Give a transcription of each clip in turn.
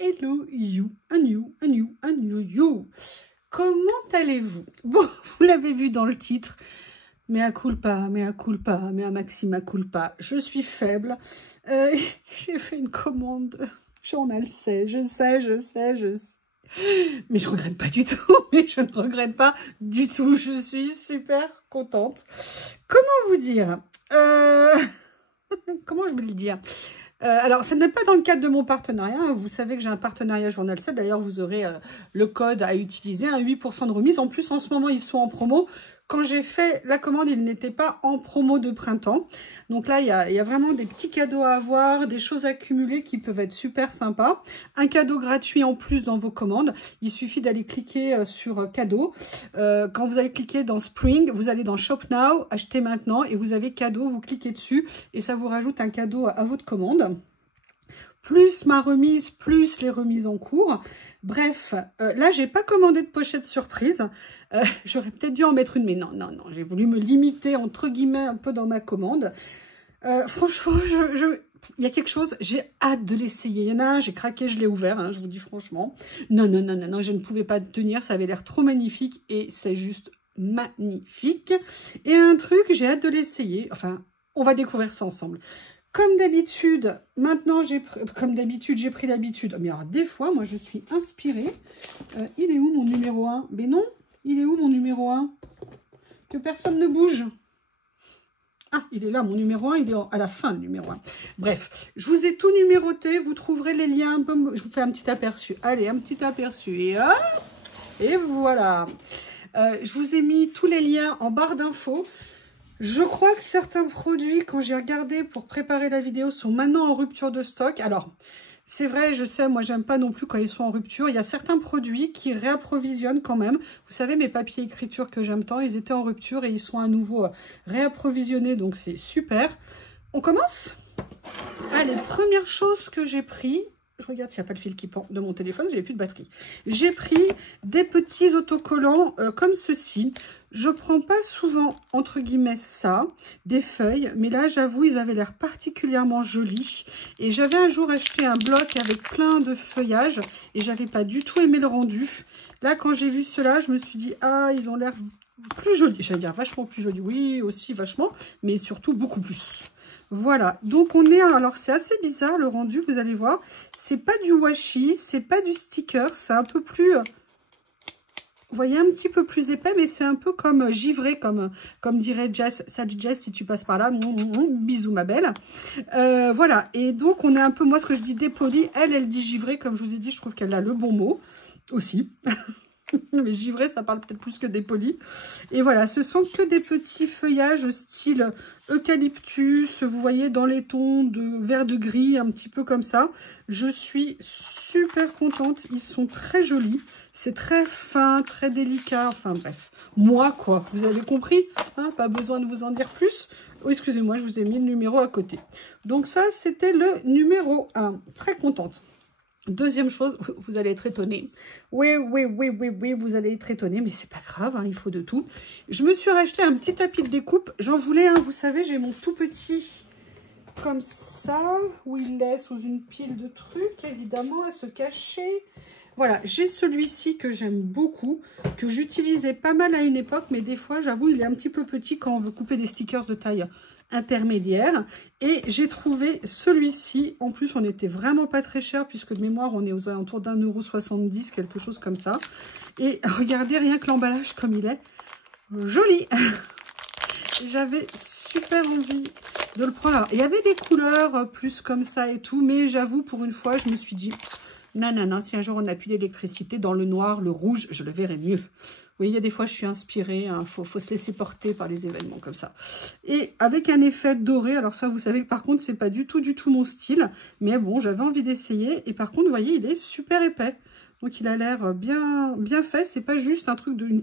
Hello you, you. Comment allez-vous? Bon, vous l'avez vu dans le titre. Mea culpa, mea maxima culpa. Je suis faible. J'ai fait une commande. Journal C, je sais. Mais je regrette pas du tout. Je ne regrette pas du tout. Je suis super contente. Comment vous dire? Comment je vais le dire? Alors, ce n'est pas dans le cadre de mon partenariat. Hein. Vous savez que j'ai un partenariat Journal 7. D'ailleurs, vous aurez le code à utiliser, un 8% de remise. En plus, en ce moment, ils sont en promo. Quand j'ai fait la commande, ils n'étaient pas en promo de printemps. Donc là, il y a vraiment des petits cadeaux à avoir, des choses à cumuler qui peuvent être super sympas. Un cadeau gratuit en plus dans vos commandes. Il suffit d'aller cliquer sur cadeau. Quand vous allez cliquer dans Spring, vous allez dans Shop Now, acheter maintenant et vous avez cadeau, vous cliquez dessus et ça vous rajoute un cadeau à votre commande. Plus ma remise, plus les remises en cours. Bref, là, j'ai pas commandé de pochette surprise. J'aurais peut-être dû en mettre une, mais non. J'ai voulu me limiter, entre guillemets, un peu dans ma commande. Franchement, il y a quelque chose, j'ai hâte de l'essayer. Il y en a un, j'ai craqué, je l'ai ouvert, hein, je vous dis franchement. Non, je ne pouvais pas tenir, ça avait l'air trop magnifique et c'est juste magnifique. Et un truc, j'ai hâte de l'essayer. Enfin, on va découvrir ça ensemble. Comme d'habitude, maintenant, j'ai pris l'habitude. Mais alors, des fois, moi, je suis inspirée. Il est où mon numéro 1? Mais non, il est où mon numéro 1? Que personne ne bouge. Ah, il est là, mon numéro 1, il est à la fin, le numéro 1. Bref, je vous ai tout numéroté. Vous trouverez les liens un peu... Je vous fais un petit aperçu. Allez, un petit aperçu. Et hop, et voilà. Je vous ai mis tous les liens en barre d'infos. Je crois que certains produits, quand j'ai regardé pour préparer la vidéo, sont maintenant en rupture de stock. Alors, c'est vrai, je sais, moi, j'aime pas non plus quand ils sont en rupture. Il y a certains produits qui réapprovisionnent quand même. Vous savez, mes papiers écriture que j'aime tant, ils étaient en rupture et ils sont à nouveau réapprovisionnés. Donc, c'est super. On commence? Allez, première chose que j'ai pris... Je regarde s'il n'y a pas le fil qui pend de mon téléphone, j'ai plus de batterie. J'ai pris des petits autocollants comme ceci. Je prends pas souvent, entre guillemets, ça, des feuilles. Mais là, j'avoue, ils avaient l'air particulièrement jolis. Et j'avais un jour acheté un bloc avec plein de feuillages. Et j'avais pas du tout aimé le rendu. Là, quand j'ai vu cela, je me suis dit, ah, ils ont l'air plus jolis. J'allais dire vachement plus jolis. Oui, aussi vachement. Mais surtout beaucoup plus. Voilà, donc on est, alors c'est assez bizarre le rendu, vous allez voir, c'est pas du washi, c'est pas du sticker, c'est un peu plus, vous voyez, un petit peu plus épais, mais c'est un peu comme givré, comme dirait Jess. Salut Jess, si tu passes par là, bisous ma belle. Voilà, et donc on est un peu, moi ce que je dis dépoli, elle dit givré, comme je vous ai dit, je trouve qu'elle a le bon mot aussi. Mais givré, ça parle peut-être plus que dépoli. Et voilà, ce sont que des petits feuillages style eucalyptus, vous voyez, dans les tons de vert de gris, un petit peu comme ça. Je suis super contente, ils sont très jolis. C'est très fin, très délicat, enfin bref. Moi, quoi, vous avez compris, hein, pas besoin de vous en dire plus. Oh, excusez-moi, je vous ai mis le numéro à côté. Donc ça, c'était le numéro 1. Très contente. Deuxième chose, vous allez être étonnés. Oui, vous allez être étonnés, mais c'est pas grave, hein, il faut de tout. Je me suis racheté un petit tapis de découpe. J'en voulais un, vous savez, j'ai mon tout petit comme ça, où il est sous une pile de trucs, évidemment, à se cacher. Voilà, j'ai celui-ci que j'aime beaucoup, que j'utilisais pas mal à une époque, mais des fois, j'avoue, il est un petit peu petit quand on veut couper des stickers de taille intermédiaire. Et j'ai trouvé celui-ci. En plus, on n'était vraiment pas très cher, puisque de mémoire, on est aux alentours d'1,70 €, quelque chose comme ça. Et regardez rien que l'emballage comme il est. Joli. J'avais super envie de le prendre. Alors, il y avait des couleurs plus comme ça et tout, mais j'avoue, pour une fois, je me suis dit... Non, si un jour on n'a plus d'électricité, dans le noir, le rouge, je le verrai mieux. Oui, il y a des fois, je suis inspirée, hein, faut se laisser porter par les événements comme ça. Et avec un effet doré, alors ça, vous savez que par contre, c'est pas du tout mon style. Mais bon, j'avais envie d'essayer. Et par contre, vous voyez, il est super épais. Donc, il a l'air bien fait. C'est pas juste un truc une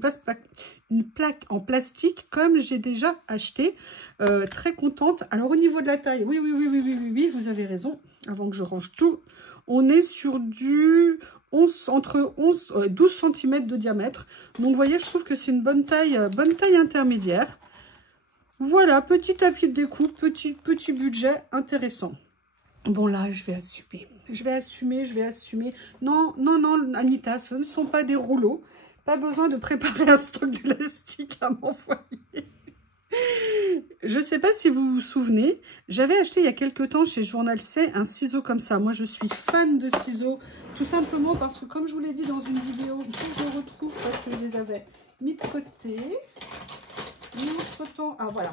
plaque en plastique comme j'ai déjà acheté. Très contente. Alors, au niveau de la taille, oui, vous avez raison. Avant que je range tout, on est sur du 12 cm de diamètre. Donc, vous voyez, je trouve que c'est une bonne taille intermédiaire. Voilà, petit tapis de découpe, petit budget intéressant. Bon, là, je vais assumer. Je vais assumer. Non, non, non, Anita, ce ne sont pas des rouleaux. Pas besoin de préparer un stock d'élastique à m'envoyer. Je ne sais pas si vous vous souvenez, j'avais acheté il y a quelques temps chez Journal C un ciseau comme ça. Moi, je suis fan de ciseaux, tout simplement parce que, comme je vous l'ai dit dans une vidéo, je les retrouve parce que je les avais mis de côté. Entre-temps, ah voilà.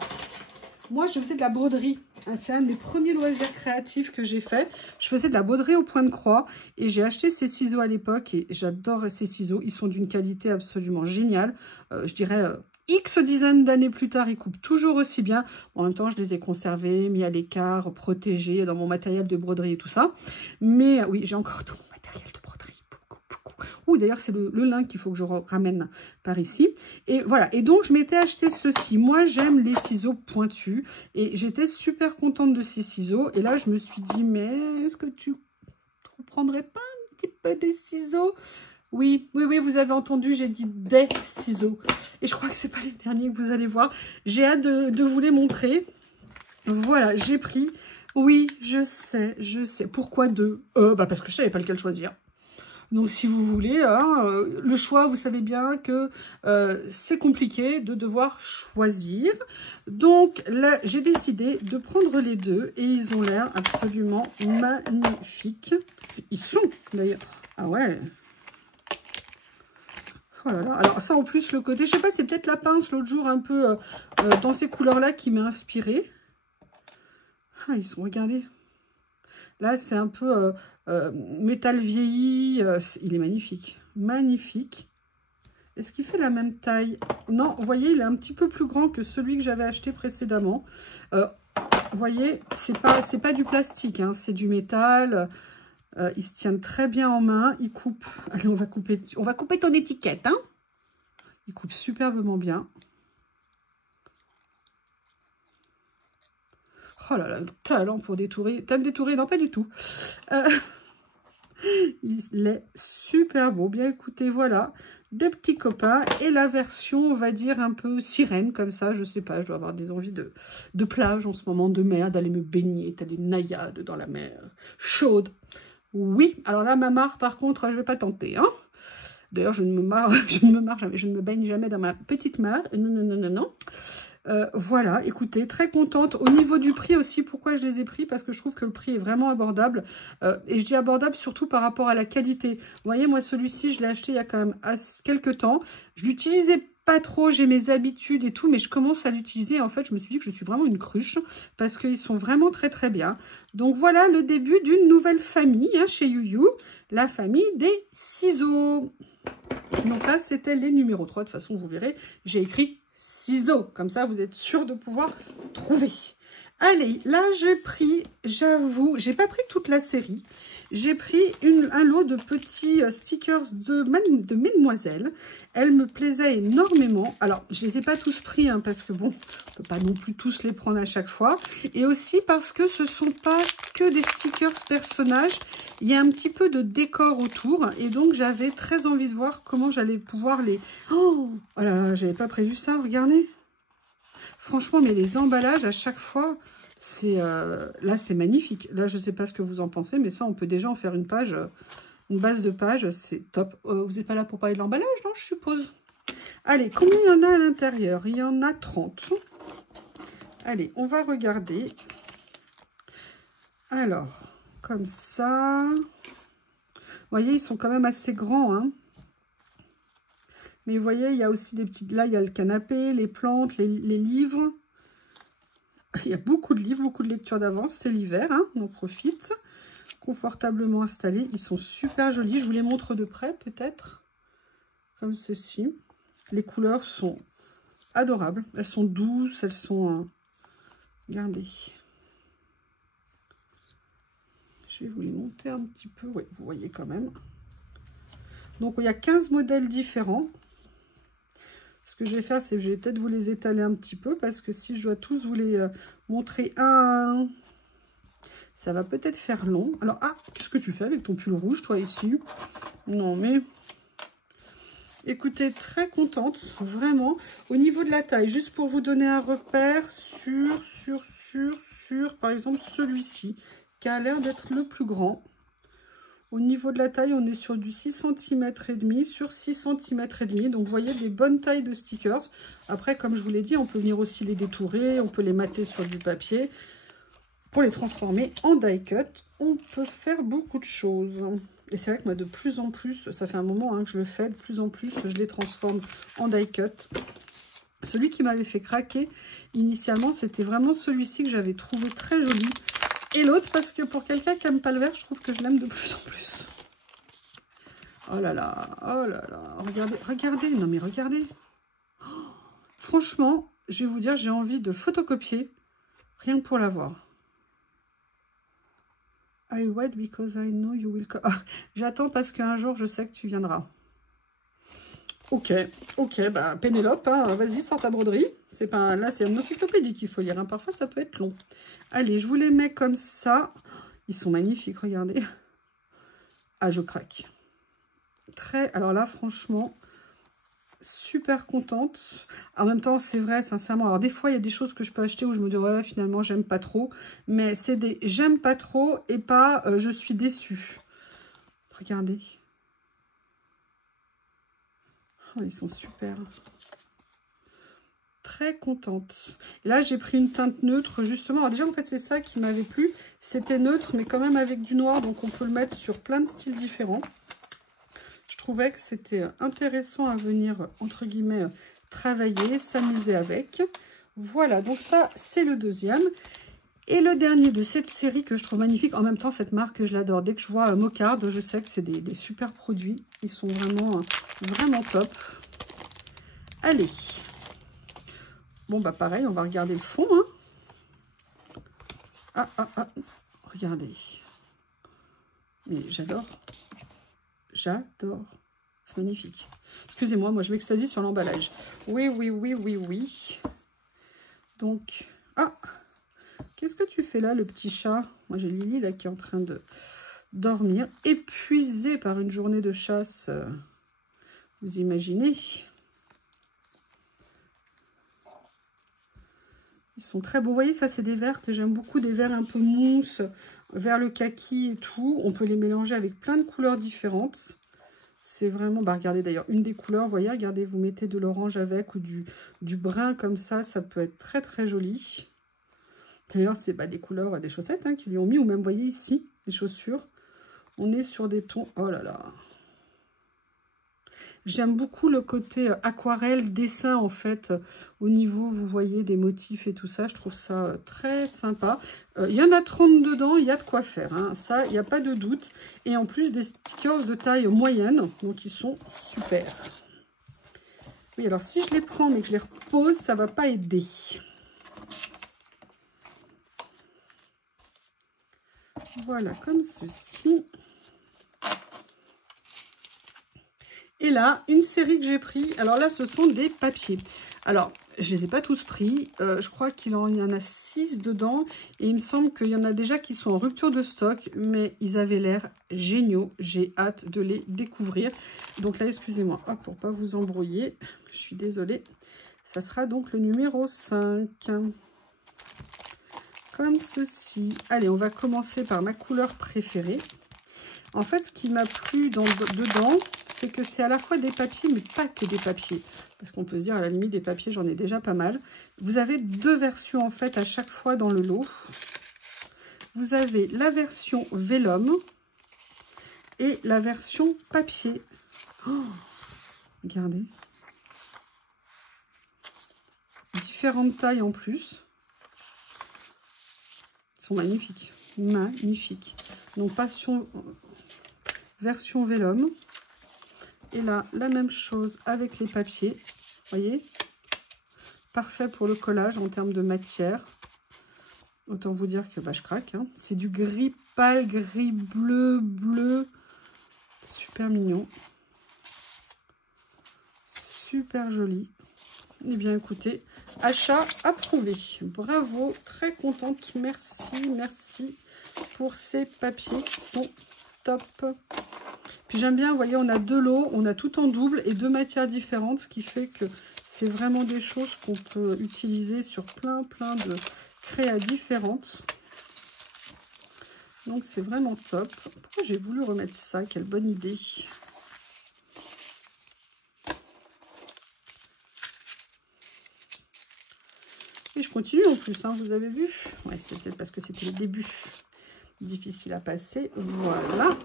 Moi, je faisais de la broderie. C'est un de mes premiers loisirs créatifs que j'ai fait. Je faisais de la broderie au point de croix et j'ai acheté ces ciseaux à l'époque et j'adore ces ciseaux. Ils sont d'une qualité absolument géniale. Je dirais X dizaines d'années plus tard, ils coupent toujours aussi bien. En même temps, je les ai conservés, mis à l'écart, protégés dans mon matériel de broderie et tout ça. Mais oui, j'ai encore tout mon matériel de broderie. Ouh, d'ailleurs, c'est le lin qu'il faut que je ramène par ici. Et voilà. Et donc, je m'étais acheté ceci. Moi, j'aime les ciseaux pointus. Et j'étais super contente de ces ciseaux. Et là, je me suis dit, mais est-ce que tu ne prendrais pas un petit peu des ciseaux? Oui, oui, oui, vous avez entendu, j'ai dit des ciseaux. Et je crois que ce n'est pas les derniers que vous allez voir. J'ai hâte de vous les montrer. Voilà, j'ai pris. Oui, je sais. Pourquoi deux? Parce que je ne savais pas lequel choisir. Donc, si vous voulez, le choix, vous savez bien que c'est compliqué de devoir choisir. Donc, là, j'ai décidé de prendre les deux et ils ont l'air absolument magnifiques. Ils sont, d'ailleurs. Ah ouais. Oh là là. Alors, ça, en plus, le côté, je sais pas, c'est peut-être la pince l'autre jour, un peu dans ces couleurs-là qui m'a inspiré. Ah, ils sont, regardez. Là, c'est un peu métal vieilli. Il est magnifique. Magnifique. Est-ce qu'il fait la même taille? Non, vous voyez, il est un petit peu plus grand que celui que j'avais acheté précédemment. Vous voyez, c'est pas du plastique, hein, c'est du métal. Il se tient très bien en main. Il coupe. Allez, on va couper ton étiquette, hein. Il coupe superbement bien. Oh là là, le talent pour détourer. T'aimes détourer? Non, pas du tout. Il est super beau. Bien écoutez, voilà. Deux petits copains. Et la version, on va dire, un peu sirène, comme ça. Je sais pas, je dois avoir des envies de plage en ce moment, de mer, d'aller me baigner, d'aller naïade dans la mer chaude. Oui, alors là, ma mare, par contre, je vais pas tenter, hein. D'ailleurs, je ne me marre jamais, je ne me baigne jamais dans ma petite mare. Non, non, non, non, non. Voilà, écoutez, très contente. Au niveau du prix aussi, pourquoi je les ai pris? Parce que je trouve que le prix est vraiment abordable. Et je dis abordable surtout par rapport à la qualité. Vous voyez, moi, celui-ci, je l'ai acheté il y a quand même quelques temps. Je l'utilisais pas trop, j'ai mes habitudes et tout, mais je commence à l'utiliser. En fait, je me suis dit que je suis vraiment une cruche parce qu'ils sont vraiment très, très bien. Donc, voilà le début d'une nouvelle famille, hein, chez YuYu, la famille des ciseaux. Donc là, c'était les numéros 3. De toute façon, vous verrez, j'ai écrit ciseaux. Comme ça, vous êtes sûr de pouvoir trouver. Allez, là, j'ai pris, j'avoue, j'ai pas pris toute la série. J'ai pris un lot de petits stickers de Mesdemoiselles. Elles me plaisaient énormément. Alors, je les ai pas tous pris, hein, parce que bon, on peut pas non plus tous les prendre à chaque fois. Et aussi parce que ce sont pas que des stickers personnages. Il y a un petit peu de décor autour. Et donc, j'avais très envie de voir comment j'allais pouvoir les... Oh là là, j'avais pas prévu ça, regardez. Franchement, mais les emballages, à chaque fois... là, c'est magnifique. Là, je ne sais pas ce que vous en pensez, mais ça, on peut déjà en faire une page, une base de page. C'est top. Vous n'êtes pas là pour parler de l'emballage, non, je suppose. Allez, combien il y en a à l'intérieur? Il y en a 30. Allez, on va regarder. Alors, comme ça. Vous voyez, ils sont quand même assez grands, hein. Mais vous voyez, il y a aussi des petites... Là, il y a le canapé, les plantes, les livres. Il y a beaucoup de livres, beaucoup de lectures d'avance. C'est l'hiver, hein, on en profite. Confortablement installés. Ils sont super jolis. Je vous les montre de près, peut-être. Comme ceci. Les couleurs sont adorables. Elles sont douces. Elles sont... regardez. Je vais vous les monter un petit peu. Oui, vous voyez quand même. Donc, il y a 15 modèles différents. Ce que je vais faire, c'est que je vais peut-être vous les étaler un petit peu, parce que si je dois tous vous les montrer un à un, ça va peut-être faire long. Alors, ah, qu'est-ce que tu fais avec ton pull rouge, toi, ici? Non, mais... Écoutez, très contente, vraiment. Au niveau de la taille, juste pour vous donner un repère sur par exemple, celui-ci. qui a l'air d'être le plus grand. Au niveau de la taille, on est sur du 6 cm et demi sur 6 cm et demi. Donc, vous voyez des bonnes tailles de stickers. Après, comme je vous l'ai dit, on peut venir aussi les détourer. On peut les mater sur du papier. Pour les transformer en die cut, on peut faire beaucoup de choses. Et c'est vrai que moi, de plus en plus, ça fait un moment hein, que je le fais, de plus en plus, je les transforme en die cut. Celui qui m'avait fait craquer initialement, c'était vraiment celui-ci que j'avais trouvé très joli. Et l'autre, parce que pour quelqu'un qui n'aime pas le vert, je trouve que je l'aime de plus en plus. Oh là là, regardez, regardez, non mais regardez. Oh, franchement, je vais vous dire, j'ai envie de photocopier, rien que pour l'avoir. I wait because I know you will come. Ah, j'attends parce qu'un jour, je sais que tu viendras. Ok, bah Pénélope, hein, vas-y, sors ta broderie. C'est pas là, c'est une encyclopédie qu'il faut lire. Hein. Parfois, ça peut être long. Allez, je vous les mets comme ça. Ils sont magnifiques, regardez. Ah, je craque. Alors là, franchement, super contente. En même temps, c'est vrai, sincèrement. Alors, des fois, il y a des choses que je peux acheter où je me dis, ouais, finalement, j'aime pas trop. Mais c'est des j'aime pas trop et pas je suis déçue. Regardez. Oh, ils sont super. Très contente. Et là, j'ai pris une teinte neutre, justement. Alors déjà, en fait, c'est ça qui m'avait plu. C'était neutre, mais quand même avec du noir. Donc, on peut le mettre sur plein de styles différents. Je trouvais que c'était intéressant à venir, entre guillemets, travailler, s'amuser avec. Voilà, donc ça, c'est le deuxième. Et le dernier de cette série que je trouve magnifique. En même temps, cette marque, je l'adore. Dès que je vois Mocard, je sais que c'est des super produits. Ils sont vraiment, vraiment top. Allez. Bon, bah pareil, on va regarder le fond. Hein. Regardez. Mais j'adore. J'adore. C'est magnifique. Excusez-moi, moi je m'extasie sur l'emballage. Oui. Donc, qu'est-ce que tu fais là, le petit chat? Moi j'ai Lily là qui est en train de dormir, épuisée par une journée de chasse. Vous imaginez? Ils sont très beaux. Vous voyez, ça, c'est des verres que j'aime beaucoup. Des verres un peu mousse, vers le kaki et tout. On peut les mélanger avec plein de couleurs différentes. C'est vraiment... Bah, regardez d'ailleurs, une des couleurs, vous voyez, regardez, vous mettez de l'orange avec ou du brun comme ça. Ça peut être très, très joli. D'ailleurs, c'est des couleurs des chaussettes hein, qu'ils lui ont mis. Ou même, vous voyez ici, les chaussures. On est sur des tons... Oh là là! J'aime beaucoup le côté aquarelle, dessin en fait, au niveau, vous voyez, des motifs et tout ça. Je trouve ça très sympa. Il y en a 30 dedans, il y a de quoi faire. Hein. Ça, il n'y a pas de doute. Et en plus, des stickers de taille moyenne, donc ils sont super. Oui, alors si je les prends mais que je les repose, ça ne va pas aider. Voilà, comme ceci. Et là, une série que j'ai pris. Alors là, ce sont des papiers. Alors, je ne les ai pas tous pris. Je crois qu'il y en a 6 dedans. Et il me semble qu'il y en a déjà qui sont en rupture de stock. Mais ils avaient l'air géniaux. J'ai hâte de les découvrir. Donc là, excusez-moi, pour ne pas vous embrouiller. Je suis désolée. Ça sera donc le numéro 5. Comme ceci. Allez, on va commencer par ma couleur préférée. En fait, ce qui m'a plu dedans, c'est que c'est à la fois des papiers, mais pas que des papiers. Parce qu'on peut se dire, à la limite, des papiers, j'en ai déjà pas mal. Vous avez 2 versions, en fait, à chaque fois dans le lot. Vous avez la version vélum et la version papier. Oh, regardez. Différentes tailles en plus. Ils sont magnifiques. Magnifiques. Donc, version vélum. Et là, la même chose avec les papiers. Vous voyez? Parfait pour le collage en termes de matière. Autant vous dire que je craque. Hein. C'est du gris pâle, gris bleu. Super mignon. Super joli. Eh bien, écoutez, achat approuvé. Bravo, très contente. Merci pour ces papiers qui sont top. Puis j'aime bien, vous voyez, on a 2 lots, on a tout en double et 2 matières différentes, ce qui fait que c'est vraiment des choses qu'on peut utiliser sur plein de créas différentes. Donc, c'est vraiment top. Pourquoi j'ai voulu remettre ça? Quelle bonne idée. Et je continue en plus, hein, vous avez vu? Ouais, c'est peut-être parce que c'était le début. Difficile à passer. Voilà.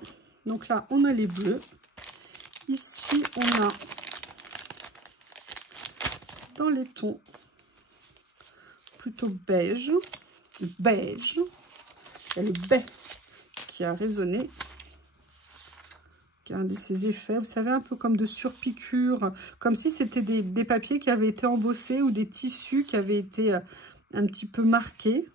Donc là, on a les bleus. Ici, on a dans les tons plutôt beige. Beige. Il y a le baie qui a résonné. Regardez ces effets, vous savez, un peu comme de surpiqûre, comme si c'était des papiers qui avaient été embossés ou des tissus qui avaient été un petit peu marqués.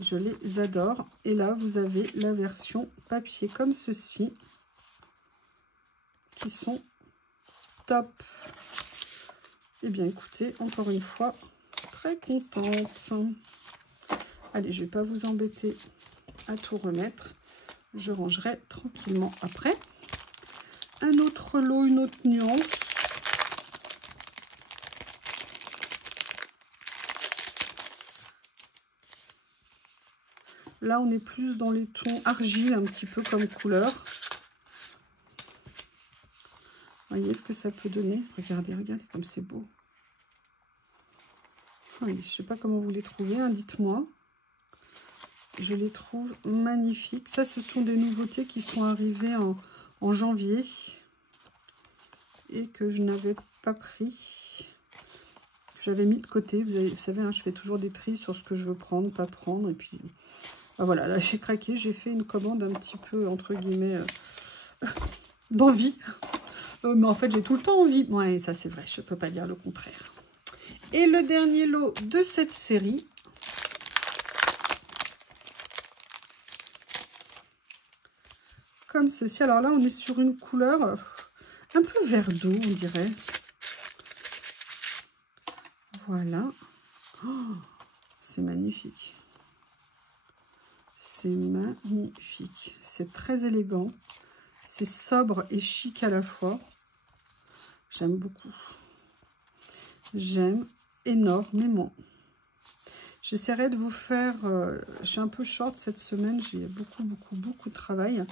Je les adore. Et là, vous avez la version papier comme ceci, qui sont top. Eh bien, écoutez, encore une fois, très contente. Allez, je ne vais pas vous embêter à tout remettre. Je rangerai tranquillement après. Un autre lot, une autre nuance. Là, on est plus dans les tons argile, un petit peu comme couleur. Voyez ce que ça peut donner. Regardez, regardez comme c'est beau. Oui, je ne sais pas comment vous les trouvez, hein, dites-moi. Je les trouve magnifiques. Ça, ce sont des nouveautés qui sont arrivées en janvier et que je n'avais pas pris. J'avais mis de côté. Vous savez, hein, je fais toujours des tris sur ce que je veux prendre, pas prendre. Et puis, ben voilà, là, j'ai craqué. J'ai fait une commande un petit peu, entre guillemets, d'envie. Mais en fait, j'ai tout le temps envie. Ouais, ça, c'est vrai. Je ne peux pas dire le contraire. Et le dernier lot de cette série, comme ceci. Alors là, on est sur une couleur un peu vert d'eau, on dirait. Voilà. Oh, c'est magnifique. C'est magnifique. C'est très élégant. C'est sobre et chic à la fois. J'aime beaucoup. J'aime énormément. J'essaierai de vous faire, je suis un peu short cette semaine, j'ai beaucoup de travail.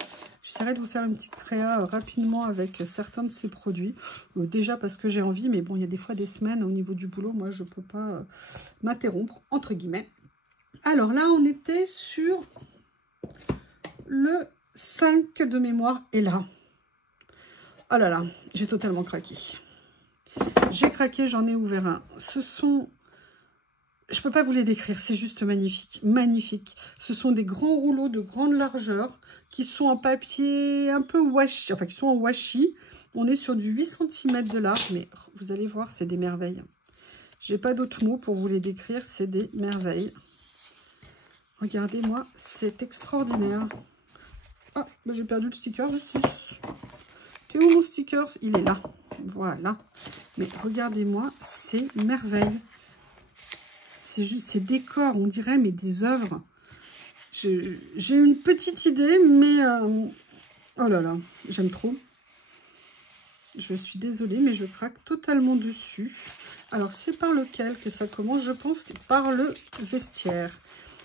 J'essaierai de vous faire une petite créa rapidement avec certains de ces produits. Déjà parce que j'ai envie, mais bon, il y a des fois des semaines au niveau du boulot, moi je ne peux pas m'interrompre, entre guillemets. Alors là, on était sur le 5 de mémoire, et là, oh là là, j'ai totalement craqué. J'ai craqué, j'en ai ouvert un. Ce sont... Je ne peux pas vous les décrire, c'est juste magnifique, magnifique. Ce sont des grands rouleaux de grande largeur qui sont en papier un peu washi, enfin qui sont en washi. On est sur du 8 cm de large, mais vous allez voir, c'est des merveilles. J'ai pas d'autres mots pour vous les décrire, c'est des merveilles. Regardez-moi, c'est extraordinaire. Ah, bah j'ai perdu le sticker de 6. T'es où mon sticker? Il est là, voilà. Mais regardez-moi, c'est merveille. C'est juste ces décors, on dirait, mais des œuvres. J'ai une petite idée, mais... oh là là, j'aime trop. Je suis désolée, mais je craque totalement dessus. Alors, c'est par lequel que ça commence? Je pense que par le vestiaire.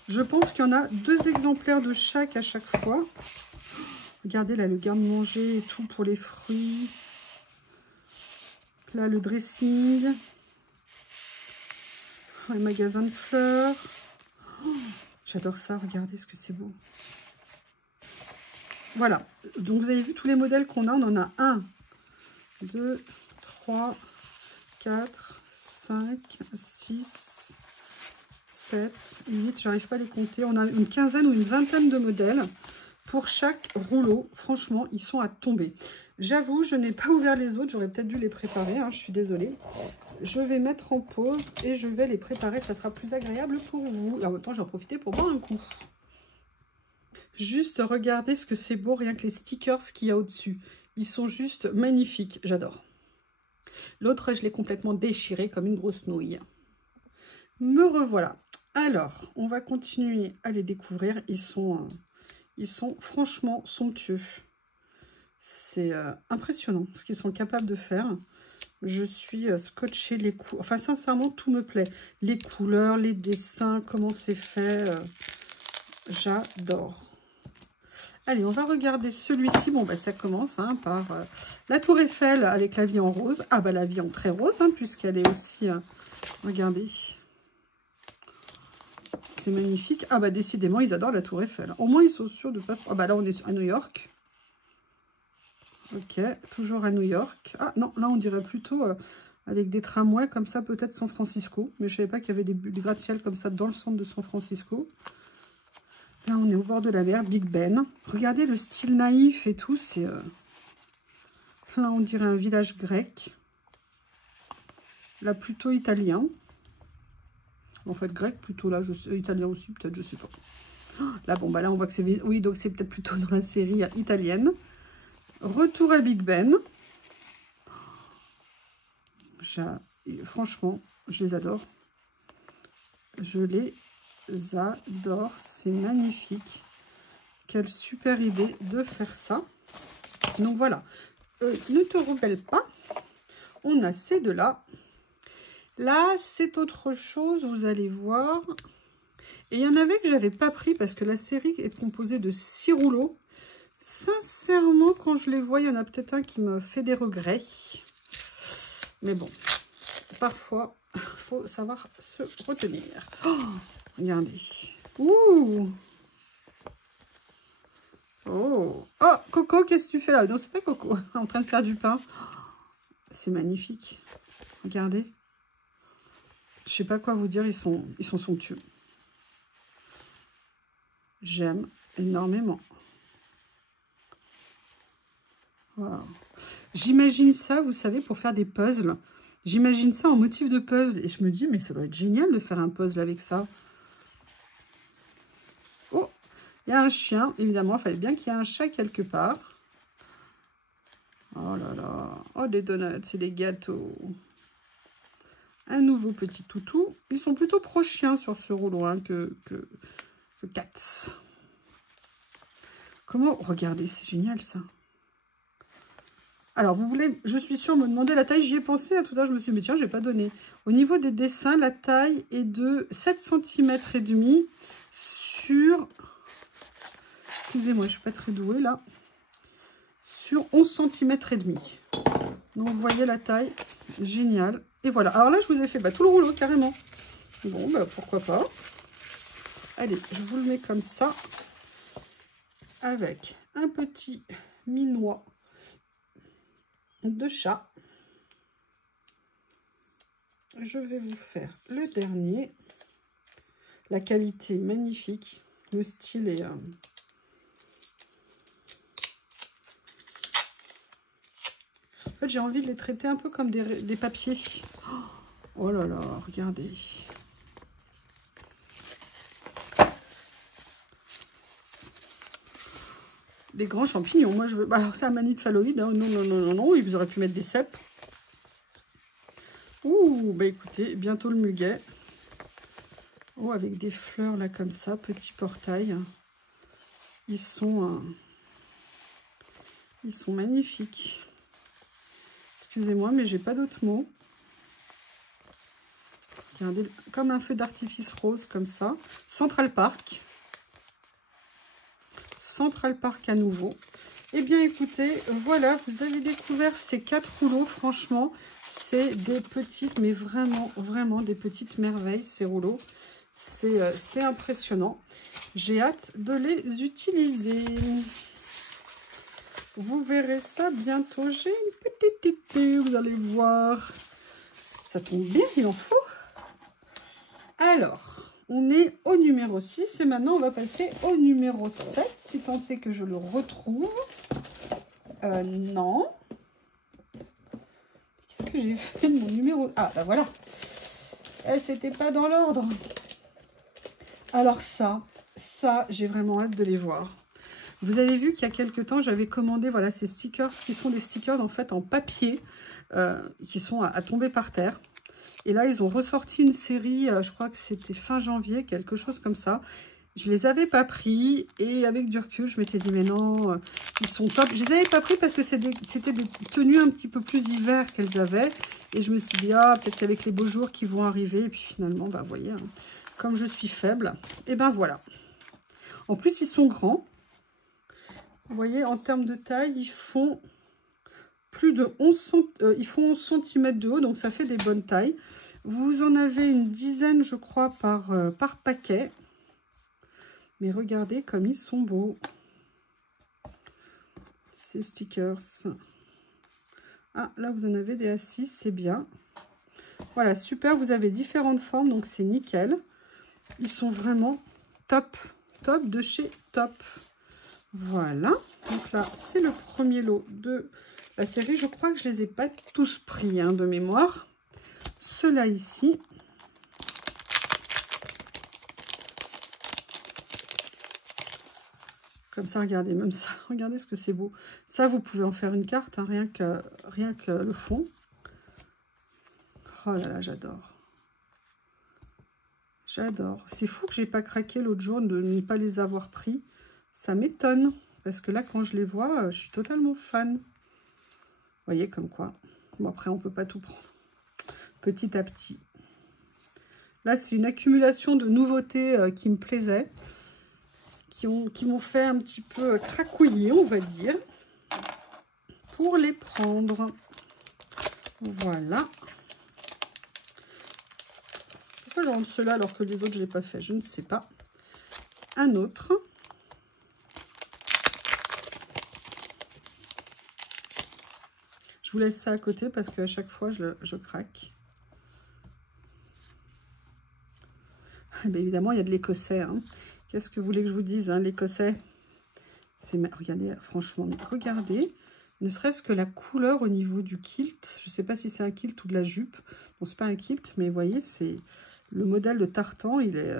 Je pense qu'il y en a 2 exemplaires de chaque à chaque fois. Regardez, là, le garde-manger et tout pour les fruits. Là, le dressing. Un magasin de fleurs. Oh, j'adore ça, regardez ce que c'est beau. Voilà, donc vous avez vu tous les modèles qu'on a. On en a 1, 2, 3, 4, 5, 6, 7, 8. J'arrive pas à les compter. On a une quinzaine ou une vingtaine de modèles pour chaque rouleau. Franchement, ils sont à tomber. J'avoue, je n'ai pas ouvert les autres. J'aurais peut-être dû les préparer, hein, je suis désolée. Je vais mettre en pause et je vais les préparer. Ça sera plus agréable pour vous. Et en même temps, j'en profite pour boire un coup. Juste regardez ce que c'est beau, rien que les stickers qu'il y a au-dessus. Ils sont juste magnifiques. J'adore. L'autre, je l'ai complètement déchiré comme une grosse nouille. Me revoilà. Alors, on va continuer à les découvrir. Ils sont franchement somptueux. C'est impressionnant ce qu'ils sont capables de faire. Je suis scotchée les couleurs. Enfin, sincèrement, tout me plaît. Les couleurs, les dessins, comment c'est fait. J'adore. Allez, on va regarder celui-ci. Bon, bah, ça commence hein, par la Tour Eiffel avec la vie en rose. Ah, bah, la vie en très rose, hein, puisqu'elle est aussi... regardez. C'est magnifique. Ah, bah, décidément, ils adorent la Tour Eiffel. Au moins, ils sont sûrs de pas... Ah, bah, là, on est à New York. Ok, toujours à New York. Ah, non, là, on dirait plutôt avec des tramways comme ça, peut-être San Francisco. Mais je ne savais pas qu'il y avait des gratte-ciel comme ça dans le centre de San Francisco. Là, on est au bord de la mer, Big Ben. Regardez le style naïf et tout. C'est là, on dirait un village grec. Là, plutôt italien. En fait, grec plutôt. Là, italien aussi, peut-être, je sais pas. Là, bon, bah là, on voit que c'est... Oui, donc c'est peut-être plutôt dans la série italienne. Retour à Big Ben. Franchement, je les adore. Je les adore, c'est magnifique. Quelle super idée de faire ça. Donc voilà, ne te rebelle pas. On a ces deux-là. Là, c'est autre chose, vous allez voir. Et il y en avait que j'avais pas pris parce que la série est composée de 6 rouleaux. Sincèrement, quand je les vois, il y en a peut-être un qui me fait des regrets. Mais bon, parfois, il faut savoir se retenir. Oh, regardez. Ouh. Oh. Oh, Coco, qu'est-ce que tu fais là? Non, c'est pas Coco. En train de faire du pain. C'est magnifique. Regardez. Je sais pas quoi vous dire, ils sont somptueux. J'aime énormément. Wow. J'imagine ça, vous savez, pour faire des puzzles. J'imagine ça en motif de puzzle. Et je me dis, mais ça doit être génial de faire un puzzle avec ça. Oh, il y a un chien, évidemment. Il fallait bien qu'il y ait un chat quelque part. Oh là là. Oh, des donuts et des gâteaux. Un nouveau petit toutou. Ils sont plutôt pro-chiens sur ce rouleau hein, que cats. Comment? Regardez, c'est génial ça. Alors, vous voulez, je suis sûre, me demander la taille. J'y ai pensé, tout à l'heure, je me suis dit, mais tiens, je n'ai pas donné. Au niveau des dessins, la taille est de 7,5 cm sur... Excusez-moi, je ne suis pas très douée, là. Sur 11,5 cm. Donc, vous voyez la taille. Génial. Et voilà. Alors là, je vous ai fait tout le rouleau, carrément. Bon, bah, pourquoi pas. Allez, je vous le mets comme ça. Avec un petit minois de chat. Je vais vous faire le dernier. La qualité magnifique. Le style est... En fait, j'ai envie de les traiter un peu comme des papiers. Oh là là, regardez. Des grands champignons. Moi, je veux... Alors, c'est un manite phalloïde. Hein. Non, non, non, non, non. Ils auraient pu mettre des cèpes. Ouh, bah écoutez, bientôt le muguet. Oh, avec des fleurs là comme ça, petit portail. Ils sont magnifiques. Excusez-moi, mais j'ai pas d'autres mots. Regardez, comme un feu d'artifice rose comme ça. Central Park. Central Park à nouveau. Eh bien, écoutez, voilà, vous avez découvert ces 4 rouleaux. Franchement, c'est des petites, mais vraiment, vraiment des petites merveilles, ces rouleaux. C'est impressionnant. J'ai hâte de les utiliser. Vous verrez ça bientôt. J'ai une petite idée, vous allez voir. Ça tombe bien, il en faut. Alors... On est au numéro 6 et maintenant on va passer au numéro 7, si tant est que je le retrouve. Non. Qu'est-ce que j'ai fait de mon numéro? Ah, bah voilà. C'était pas dans l'ordre. Alors ça, j'ai vraiment hâte de les voir. Vous avez vu qu'il y a quelques temps, j'avais commandé voilà, ces stickers qui sont des stickers en fait en papier qui sont à tomber par terre. Et là, ils ont ressorti une série, je crois que c'était fin janvier, quelque chose comme ça. Je les avais pas pris et avec du recul, je m'étais dit, mais non, ils sont top. Je les avais pas pris parce que c'était des tenues un petit peu plus hiver qu'elles avaient. Et je me suis dit, ah, peut-être qu'avec les beaux jours qui vont arriver. Et puis finalement, bah, vous voyez, hein, comme je suis faible, et ben voilà. En plus, ils sont grands. Vous voyez, en termes de taille, ils font plus de 11 cm de haut, donc ça fait des bonnes tailles. Vous en avez une dizaine, je crois, par paquet. Mais regardez comme ils sont beaux. Ces stickers. Ah, là, vous en avez des A6, c'est bien. Voilà, super. Vous avez différentes formes, donc c'est nickel. Ils sont vraiment top. Top de chez Top. Voilà. Donc là, c'est le premier lot de la série. Je crois que je ne les ai pas tous pris hein, de mémoire. Ceux-là ici. Comme ça, regardez, même ça. Regardez ce que c'est beau. Ça, vous pouvez en faire une carte, hein, rien que le fond. Oh là là, j'adore. J'adore. C'est fou que j'ai pas craqué l'autre jour de ne pas les avoir pris. Ça m'étonne. Parce que là, quand je les vois, je suis totalement fan. Vous voyez, comme quoi. Bon, après, on peut pas tout prendre. Petit à petit. Là, c'est une accumulation de nouveautés qui me plaisaient. Qui m'ont fait un petit peu cracouiller, on va dire. Pour les prendre. Voilà. Pourquoi je rentre ceux-là alors que les autres, je ne l'ai pas fait? Je ne sais pas. Un autre. Je vous laisse ça à côté parce qu'à chaque fois, je craque. Ah ben évidemment, il y a de l'écossais. Hein. Qu'est-ce que vous voulez que je vous dise hein, l'écossais, c'est... Regardez, franchement, mais regardez. Ne serait-ce que la couleur au niveau du kilt. Je ne sais pas si c'est un kilt ou de la jupe. Bon, c'est pas un kilt, mais vous voyez, c'est... Le modèle de tartan, il est...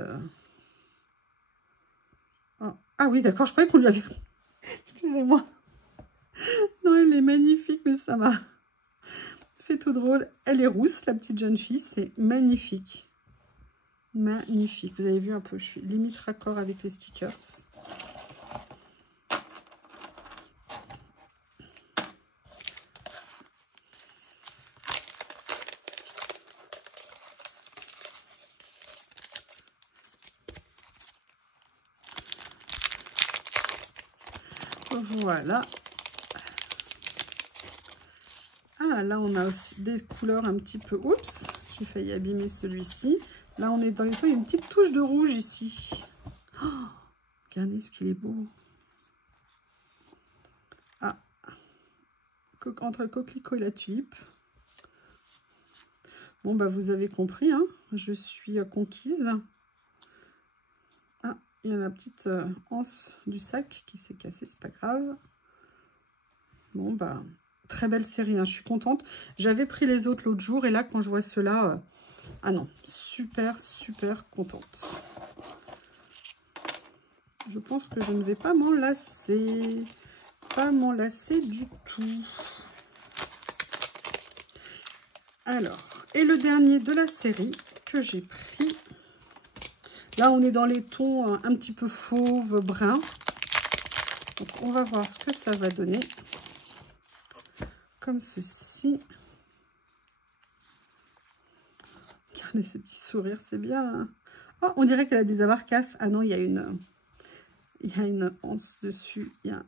Oh. Ah oui, d'accord, je croyais qu'on lui avait... Excusez-moi. Non, elle est magnifique, mais ça m'a fait tout drôle. Elle est rousse, la petite jeune fille. C'est magnifique. Magnifique. Vous avez vu un peu, je suis limite raccord avec les stickers. Voilà. Ah, là, on a aussi des couleurs un petit peu... Oups, j'ai failli abîmer celui-ci. Là, on est dans les tons. Il y a une petite touche de rouge ici. Oh, regardez ce qu'il est beau. Ah, entre le coquelicot et la tulipe. Bon, bah, vous avez compris, hein. Je suis conquise. Ah, il y a la petite anse du sac qui s'est cassée, c'est pas grave. Bon, bah, très belle série, hein. Je suis contente. J'avais pris les autres l'autre jour et là, quand je vois ceux-là, ah non, super, super contente. Je pense que je ne vais pas m'en lasser. Pas m'en lasser du tout. Alors, et le dernier de la série que j'ai pris. Là, on est dans les tons un petit peu fauve, brun. Donc, on va voir ce que ça va donner. Comme ceci. Regardez ce petit sourire, c'est bien. Hein. Oh, on dirait qu'elle a des abarcasses. Ah non, il y a une anse dessus. Il y a...